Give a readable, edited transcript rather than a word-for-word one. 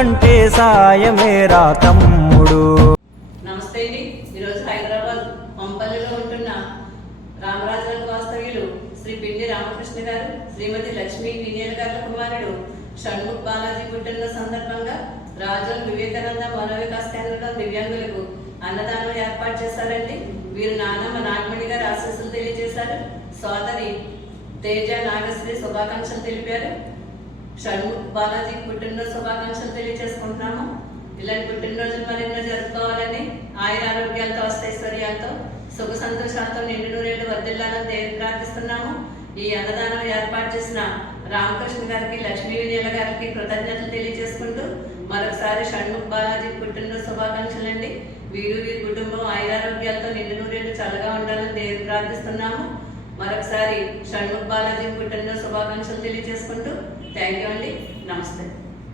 తోడంటే సాయమేరా తమ్ముడు. నమస్తే అండి. ఈరోజు హైదరాబాద్ పంపల్లిలో ఉంటున్న రామరాజుల వాస్తవ్యులు శ్రీ పిండి రామకృష్ణ గారు, శ్రీమతి లక్ష్మీ విజయల గారి కుమారుడు షణ్ముఖ్ బాలాజీ పుట్టిన సందర్భంగా రాజోల్ వివేకానంద మనోవికాస్ కేంద్రంలో దివ్యాంగులకు అన్నదానం ఏర్పాటు చేశారండి. వీరు నానమ్మ నాగమణి గారు ఆశీస్సులు తెలియజేశారు. సోదరి తేజ నాగశ్రీ శుభాకాంక్షలు తెలిపారు. షణ్ముఖ్ బాలాజీ పుట్టినరోజు శుభాకాంక్షలు తెలియజేసుకుంటున్నాము. ఇలాంటి పుట్టినరోజులు మరెన్నో జరుపుకోవాలని, ఆయురారోగ్యాలతో అష్టైశ్వర్యాలతో సుఖ సంతోషాలతో నిండు నూరేళ్లు వర్ధిల్లాలని దేవుని ప్రార్థిస్తున్నాము. ఈ అన్నదానం ఏర్పాటు చేసిన రామకృష్ణ గారికి, లక్ష్మీ విజయల గారికి కృతజ్ఞతలు తెలియజేసుకుంటూ మరొకసారి షణ్ముఖ్ బాలాజీ పుట్టినరోజు శుభాకాంక్షలండి. వీరు వీరి కుటుంబం ఆయురారోగ్యాలతో నిండు నూరేళ్లు చల్లగా ఉండాలని దేవుని ప్రార్థిస్తున్నాము. మరొకసారి షణ్ముఖ్ బాలాజీ పుట్టినరోజు శుభాకాంక్షలు తెలియజేసుకుంటూ థ్యాంక్ యూ అండి. నమస్తే.